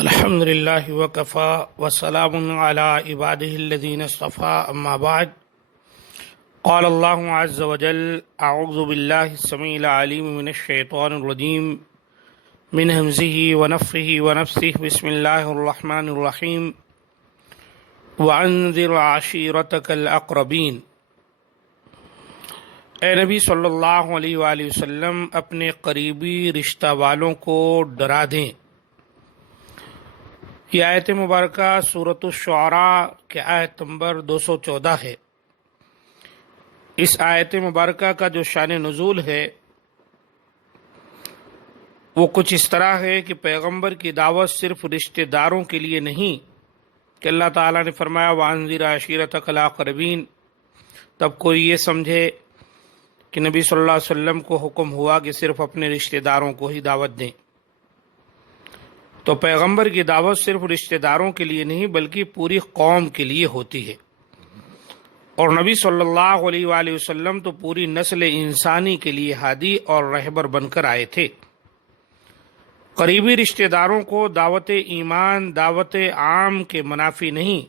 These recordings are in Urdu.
الحمد لله وكفى وسلام على عباده الذين اصطفى أما بعد قال الله عز وجل أعوذ بالله السميع العليم من الشيطان الرجيم من همزه ونفخه ونفثه بسم الله الرحمن الرحيم وأنذر عشيرتك الأقربين۔ اے نبی صلی اللہ علیہ وآلہ وسلم اپنے قریبی رشتہ والوں کو ڈرا دیں۔ یہ آیت مبارکہ سورۃ الشعراء کے آیت نمبر 214 ہے۔ اس آیت مبارکہ کا جو شان نزول ہے وہ کچھ اس طرح ہے کہ پیغمبر کی دعوت صرف رشتہ داروں کے لیے نہیں کہ اللہ تعالیٰ نے فرمایا وَأَنذِرْ عَشِيرَتَكَ الْأَقْرَبِينَ، تب کوئی یہ سمجھے کہ نبی صلی اللہ علیہ وسلم کو حکم ہوا کہ صرف اپنے رشتہ داروں کو ہی دعوت دیں۔ تو پیغمبر کی دعوت صرف رشتہ داروں کے لیے نہیں بلکہ پوری قوم کے لیے ہوتی ہے، اور نبی صلی اللہ علیہ وآلہ وسلم تو پوری نسل انسانی کے لیے ہادی اور رہبر بن کر آئے تھے۔ قریبی رشتہ داروں کو دعوت ایمان، دعوت عام کے منافی نہیں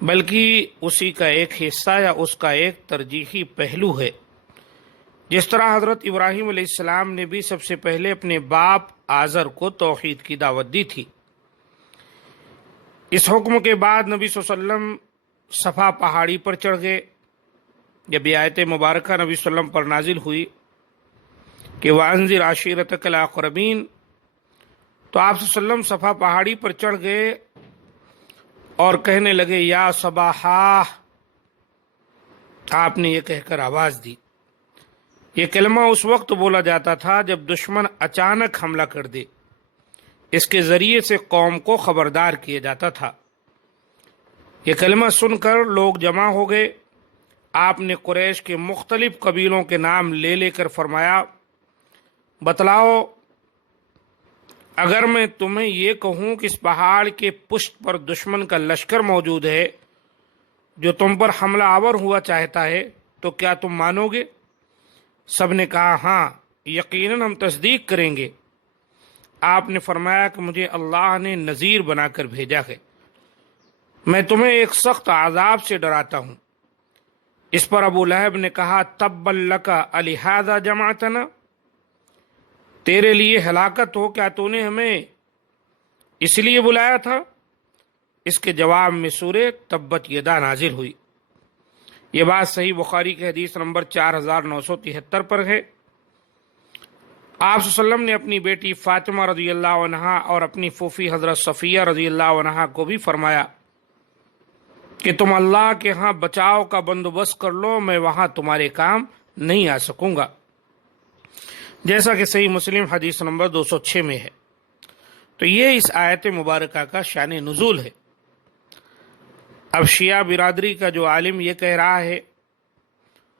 بلکہ اسی کا ایک حصہ یا اس کا ایک ترجیحی پہلو ہے۔ جس طرح حضرت ابراہیم علیہ السلام نے بھی سب سے پہلے اپنے باپ آزر کو توحید کی دعوت دی تھی۔ اس حکم کے بعد نبی صلی اللہ علیہ وسلم صفا پہاڑی پر چڑھ گئے۔ جب یہ آیت مبارکہ نبی صلی اللہ علیہ وسلم پر نازل ہوئی کہ وَأَنذِرْ عَشِيرَتَكَ الْأَقْرَبِينَ، تو آپ صلی اللہ علیہ وسلم صفا پہاڑی پر چڑھ گئے اور کہنے لگے یا صباحا، آپ نے یہ کہہ کر آواز دی۔ یہ کلمہ اس وقت بولا جاتا تھا جب دشمن اچانک حملہ کر دے، اس کے ذریعے سے قوم کو خبردار کیا جاتا تھا۔ یہ کلمہ سن کر لوگ جمع ہو گئے۔ آپ نے قریش کے مختلف قبیلوں کے نام لے لے کر فرمایا بتلاؤ، اگر میں تمہیں یہ کہوں کہ اس پہاڑ کے پشت پر دشمن کا لشکر موجود ہے جو تم پر حملہ آور ہوا چاہتا ہے تو کیا تم مانو گے؟ سب نے کہا ہاں، یقیناً ہم تصدیق کریں گے۔ آپ نے فرمایا کہ مجھے اللہ نے نذیر بنا کر بھیجا ہے، میں تمہیں ایک سخت عذاب سے ڈراتا ہوں۔ اس پر ابو لہب نے کہا تبا لک الہذا جمعتنا، تیرے لیے ہلاکت ہو، کیا تو نے ہمیں اس لیے بلایا تھا؟ اس کے جواب میں سورہ تبت یدا نازل ہوئی۔ یہ بات صحیح بخاری کی حدیث نمبر 4973 پر ہے۔ آپ صلی اللہ علیہ وسلم نے اپنی بیٹی فاطمہ رضی اللہ عنہا اور اپنی پھوپھی حضرت صفیہ رضی اللہ عنہا کو بھی فرمایا کہ تم اللہ کے ہاں بچاؤ کا بندوبست کر لو، میں وہاں تمہارے کام نہیں آ سکوں گا، جیسا کہ صحیح مسلم حدیث نمبر 206 میں ہے۔ تو یہ اس آیت مبارکہ کا شان نزول ہے۔ اب شیعہ برادری کا جو عالم یہ کہہ رہا ہے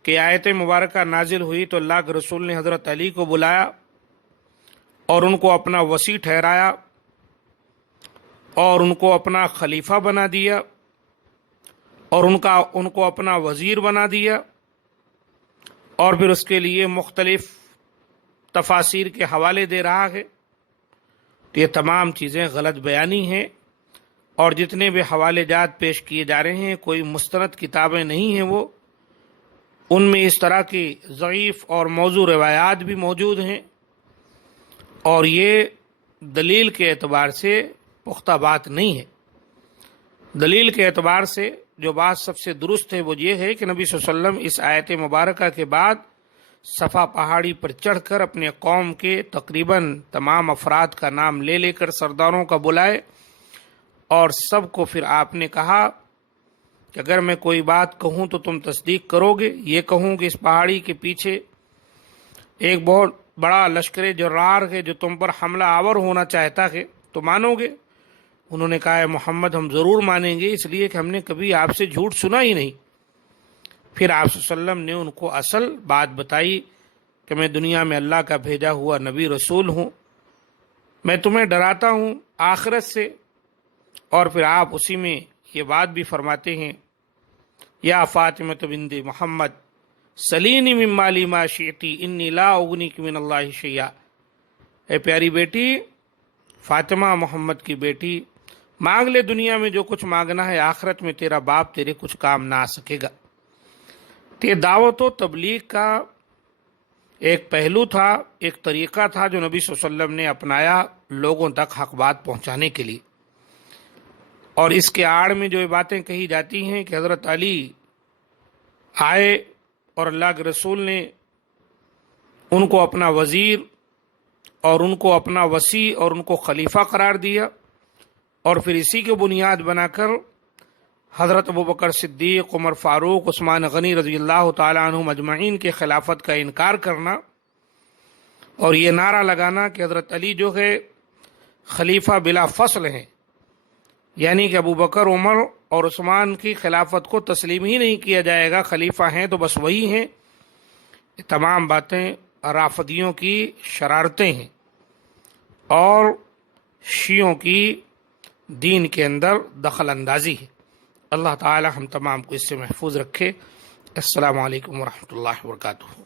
کہ آیت مبارکہ نازل ہوئی تو اللہ کے رسول نے حضرت علی کو بلایا اور ان کو اپنا وصی ٹھہرایا اور ان کو اپنا خلیفہ بنا دیا اور ان کو اپنا وزیر بنا دیا، اور پھر اس کے لیے مختلف تفاسیر کے حوالے دے رہا ہے، تو یہ تمام چیزیں غلط بیانی ہیں، اور جتنے بھی حوالے جات پیش کیے جا رہے ہیں کوئی مستند کتابیں نہیں ہیں، وہ ان میں اس طرح کی ضعیف اور موضوع روایات بھی موجود ہیں، اور یہ دلیل کے اعتبار سے پختہ بات نہیں ہے۔ دلیل کے اعتبار سے جو بات سب سے درست ہے وہ یہ ہے کہ نبی صلی اللہ علیہ وسلم اس آیت مبارکہ کے بعد صفا پہاڑی پر چڑھ کر اپنے قوم کے تقریباً تمام افراد کا نام لے لے کر سرداروں کا بلائے، اور سب کو پھر آپ نے کہا کہ اگر میں کوئی بات کہوں تو تم تصدیق کرو گے، یہ کہوں کہ اس پہاڑی کے پیچھے ایک بہت بڑا لشکر جرار ہے جو تم پر حملہ آور ہونا چاہتا ہے تو مانو گے؟ انہوں نے کہا ہے محمد ہم ضرور مانیں گے، اس لیے کہ ہم نے کبھی آپ سے جھوٹ سنا ہی نہیں۔ پھر آپ صلی اللہ علیہ وسلم نے ان کو اصل بات بتائی کہ میں دنیا میں اللہ کا بھیجا ہوا نبی رسول ہوں، میں تمہیں ڈراتا ہوں آخرت سے، اور پھر آپ اسی میں یہ بات بھی فرماتے ہیں یا فاطمہ بنت محمد سلینی من مالی ما شئتی انی لا اغنیک من اللہ شیئا، اے پیاری بیٹی فاطمہ محمد کی بیٹی، مانگ لے دنیا میں جو کچھ مانگنا ہے، آخرت میں تیرا باپ تیرے کچھ کام نہ آ سکے گا۔ تو یہ دعوت و تبلیغ کا ایک پہلو تھا، ایک طریقہ تھا جو نبی صلی اللہ علیہ وسلم نے اپنایا لوگوں تک حق بات پہنچانے کے لیے۔ اور اس کے آڑ میں جو یہ باتیں کہی جاتی ہیں کہ حضرت علی آئے اور اللہ کے رسول نے ان کو اپنا وزیر اور ان کو اپنا وصی اور ان کو خلیفہ قرار دیا، اور پھر اسی کی بنیاد بنا کر حضرت ابوبکر صدیق، عمر فاروق، عثمان غنی رضی اللہ تعالیٰ عنہم اجمعین کے خلافت کا انکار کرنا، اور یہ نعرہ لگانا کہ حضرت علی جو ہے خلیفہ بلا فصل ہیں، یعنی کہ ابوبکر، عمر اور عثمان کی خلافت کو تسلیم ہی نہیں کیا جائے گا، خلیفہ ہیں تو بس وہی ہیں۔ یہ تمام باتیں رافضیوں کی شرارتیں ہیں اور شیعوں کی دین کے اندر دخل اندازی ہے۔ اللہ تعالی ہم تمام کو اس سے محفوظ رکھے۔ السلام علیکم ورحمۃ اللہ وبرکاتہ۔